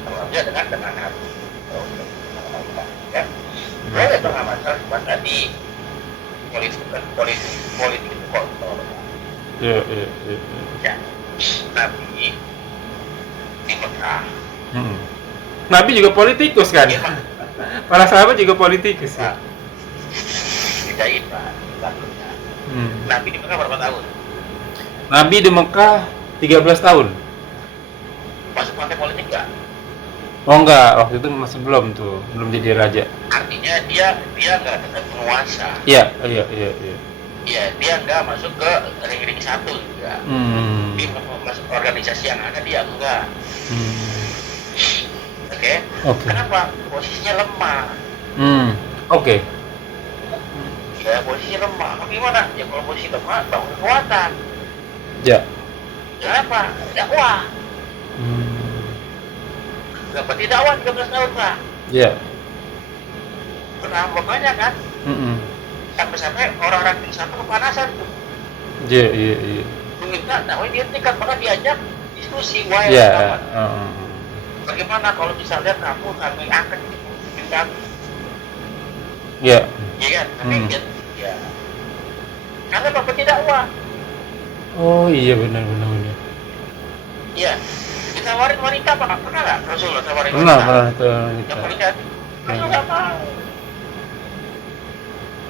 Kalau nggak bisa dengan hati. Ya. Boleh dong nggak masalah. Cuma tadi politik itu kotor. Iya. Ya, Nabi di Mekah. Nabi juga politikus kan? Iya, Pak. Para sahabat juga politikus ya. Nah, bedain Pak, takutnya. Nabi di Mekah berapa tahun? Nabi di Mekah 13 tahun. Masuk partai politik nggak? Oh enggak, waktu itu masih belum tuh, belum jadi raja. Artinya dia nggak tetap penguasa. Iya. Iya, dia nggak masuk ke ring-ring satu juga. Dia masuk organisasi yang ada dia enggak. Oke. Kenapa? Posisinya lemah. Oke. Ya, posisinya lemah. Bagaimana? Ya kalau posisi lemah, bangun kekuatan. Ya. Kenapa? Dakwah. Dapat dakwah 13 tahun, Pak. Ya. Kenapa? Makanya kan? Sampai-sampai orang-orang di sana kepanasan tuh. Iya. Minta dakwah dihentikan, maka diajak diskusi. Iya. Bagaimana kalau misalnya kami akan bikin kami? Iya. Iya kan? Tapi ya. Karena Bapak tidak dakwah. Oh iya benar. Iya. Ditawarin wanita Pak, pernah nggak Rasulullah tawarin Pernah wanita? tuh. Yang paling jadi, Rasul nggak mau.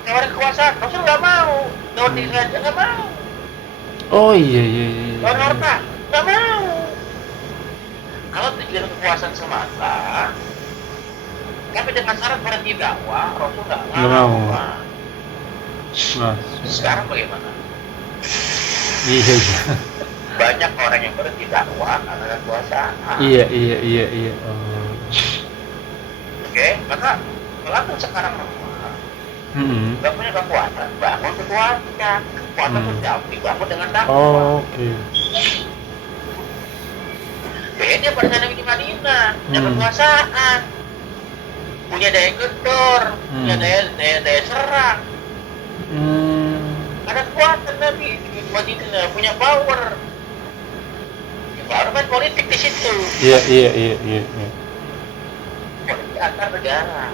Tawarin kekuasaan, Rasul nggak mau. Tawarin diri saja nggak mau. Oh iya. Tawarin harta, nggak mau. Kalau tujuan kekuasaan semata, tapi dengan syarat berhenti dakwah, Rasul nggak mau. Nah, sekarang bagaimana? Iya. Banyak orang yang berhenti dakwah karena kekuasaan. Iya. Oke, maka kalau sekarang lemah, nggak punya kekuatan, bangun kekuatan berjauh dibangun dengan dakwah. Oke. Beda pada Nabi di Madinah, punya kekuasaan, punya daya gedor, punya daya serang. Ada kekuatan Nabi di Madinah, punya power. Baru kan politik di situ. Iya. Politik antar negara.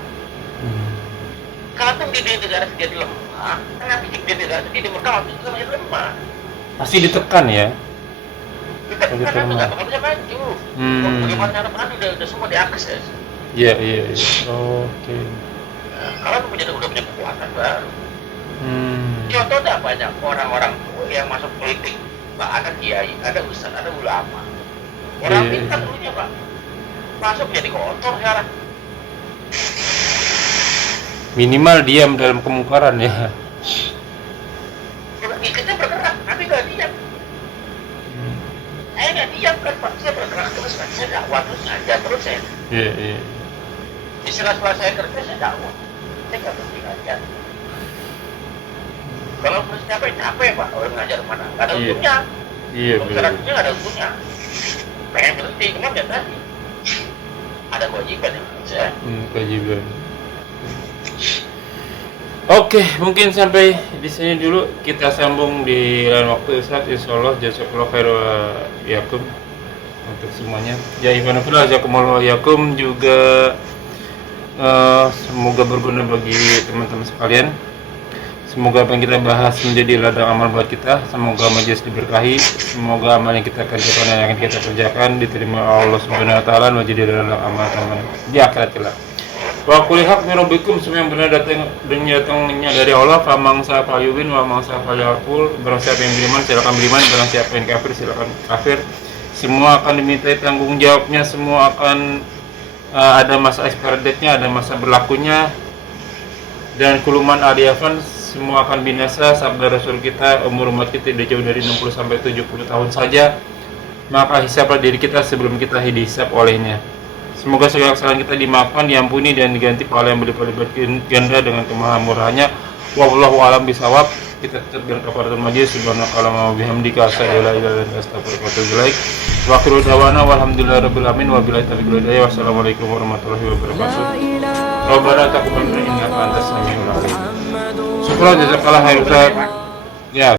Kalau tuh di negara jadi lemah, kenapa di negara jadi Mekah waktu itu masih lemah? Pasti ditekan ya. Ditekan kan nggak bakal bisa maju. Bagaimana cara menang udah semua diakses. Iya. Oke. Kalau udah punya kekuatan baru. Contoh dah banyak orang-orang yang masuk politik. Pak, ada kiai, ada ustaz, ada ulama. Orang pintar dulunya Pak, masuk jadi kotor sekarang. Minimal diam dalam kemungkaran ya. Kita bergerak, tapi nggak diam. Saya nggak diam kan Pak, saya bergerak terus kan, saya dakwah terus aja terus saya. Iya. Di sela-sela saya kerja saya dakwah, saya nggak berhenti ngajar. Kalau harus capek Pak, orang ngajar mana? Nggak ada untungnya. Iya benar. Nggak ada untungnya. Pengen berhenti, cuma lihat tadi ada kewajiban yang harus saya. Kewajiban. Oke, mungkin sampai di sini dulu. Kita sambung di lain waktu Ustaz. Insyaallah jazakallahu khairan yakum untuk semuanya. Ya imanafillah jazakumullahu yakum juga. Semoga berguna bagi teman-teman sekalian. Semoga apa yang kita bahas menjadi ladang amal buat kita. Semoga majelis diberkahi. Semoga amal yang kita kerjakan dan yang akan kita kerjakan diterima Allah Subhanahu wa taala menjadi ladang amal di akhirat kelak. Wa kulli haq min rabbikum, semua yang benar datangnya dari Allah. Famang sa falyumin wa mang sa falyakul. Barang siapa yang beriman silakan beriman, barang siapa yang kafir silakan kafir. Semua akan dimintai tanggung jawabnya, semua akan ada masa expiry date-nya, ada masa berlakunya. Dan kuluman adiyafan, semua akan binasa. Sabda Rasul kita, umur umat kita tidak jauh dari 60 sampai 70 tahun saja. Maka hisablah diri kita sebelum kita dihisab olehnya. Semoga segala kesalahan kita dimaafkan, diampuni dan diganti pahala yang berlipat-lipat ganda dengan kemahamurahannya. Wallahu a'lam bishawab. Kita tetap berkafaratul majlis subhanakallahumma wa bihamdika asyhadu an la ilaha illa anta astaghfiruka wa atubu ilaik. Wa akhiru da'wana walhamdulillahi alamin wa billahi taufiq wal hidayah. Wassalamualaikum warahmatullahi wabarakatuh. Rabbana taqabbal minna innaka antas samiul alim. Syukran jazakallahu khairan. Ya.